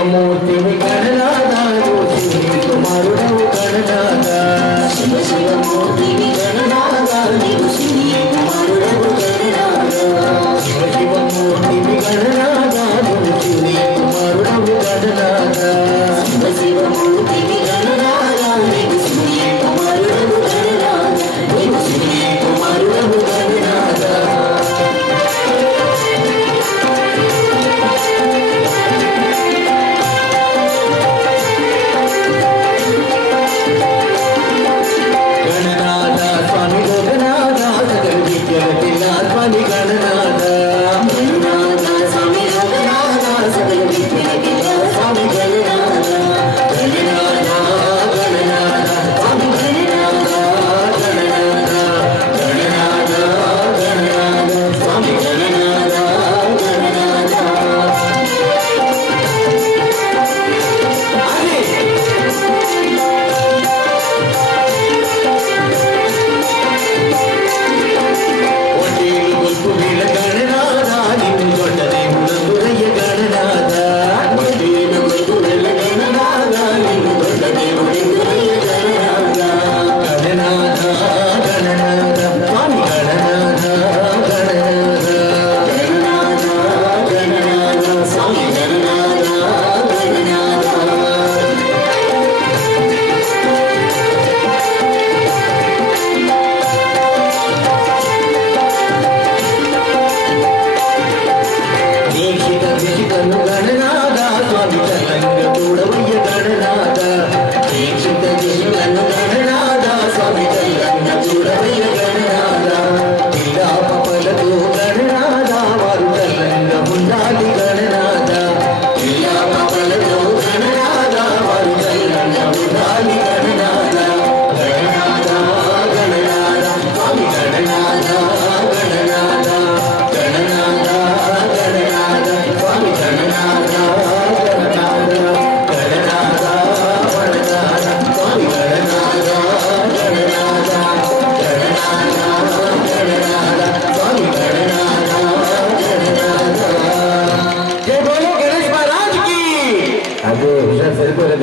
शिवमूर्ति गणनादा शिव कुमारुडवु गणनादा शिव शिवमूर्ति गणनादा शिव कुमारुडवु गणनादा शिव शिवमूर्ति गणनादा शिव कुमारुडवु गणनादा शिव शिवमूर्ति गणनादा शिव कुमारुडवु गणनादा शिव कुमारुडवु गणनादा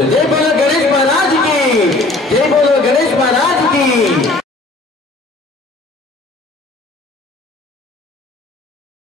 जय बोलो गणेश महाराज की जय बोलो